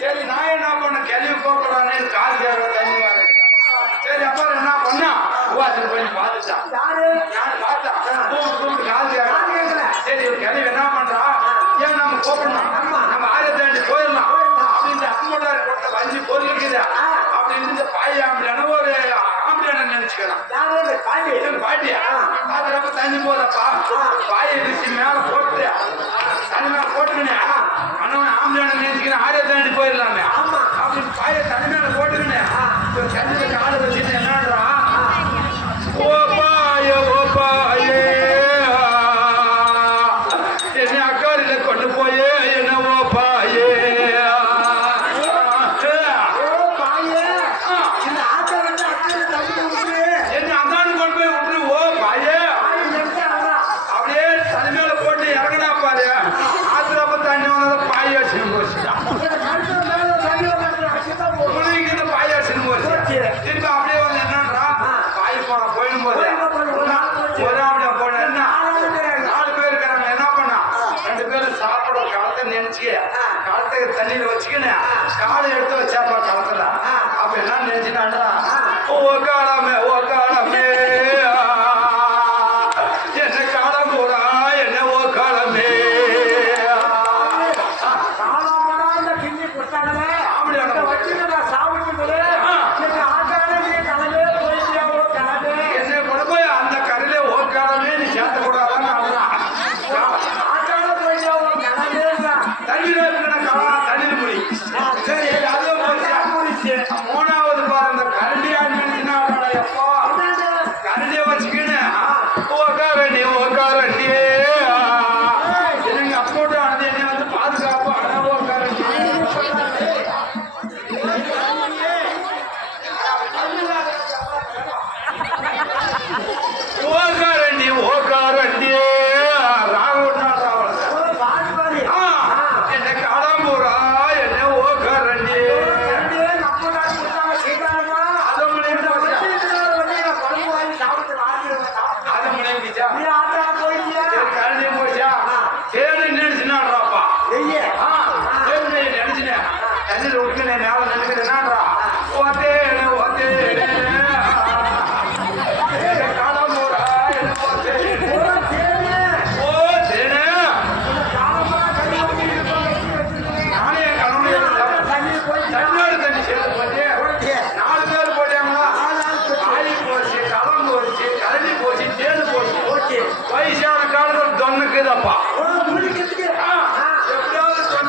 சரி நான் என்ன பண்ண கிளம்பி போகக்கூடாது கால் கேட்க தண்ணி வர சரி அப்புறம் என்ன பண்ணா வாசல் போய் பார்த்துட்டான் நான் பார்த்தா கூப்பிட்டு கால் கேட்கல சரி கிளம்பி என்ன பண்றா ஏன் நம்ம கூப்பிடணும் நம்ம ஆயிரத்தி போயிடலாம் அப்படின்னு அம்மோடாரு கொடுத்த வஞ்சி பொருள் இருக்குதா அப்படின்னு இந்த பாய் ஆம்பளையான ஒரு ஆம்பளையான நினைச்சுக்கலாம் பாட்டியா அதுக்கப்புறம் தண்ணி போதப்பா பாயை பிடிச்சி மேல போட்டு தண்ணி மேல போட்டுக்கினே அண்ணன் ஆம்பளையான நினைச்சுக்கிறேன் ஆயிரத்தி போயிடலாமே அப்படின்னு பாயை தண்ணி மேல போட்டுக்கினே தண்ணியில காலை வச்சுட்டு என்னன்றா ஓ பாய என்னை அக்காரில கொண்டு போயே என்ன ஓ பாயே என்ன அந்தானு கொண்டு போய் விட்டு ஓ பாயே அப்படியே தண்ணி மேல போட்டு இறங்கினா பாரு ஆத்திரப்ப தண்ணி வந்தத பாயாசின்னு போச்சுட்டான் இந்த பாயாசின்னு போச்சு திருப்பி அப்படியே வந்து என்னன்றா பாய் போன போயிடும் போது ஒரே அப்படியே போன என்ன 4 பேர் இருக்கிறாங்க என்ன பண்ணா 2 பேரும் சாப்பிட காலத்தை நினைச்சுக்க காலத்தை தண்ணியில வச்சுக்கினேன் காலை எடுத்து வச்சாப்பா காலத்துல அப்ப என்ன நினைச்சுட்டான்றா ஓ காலமே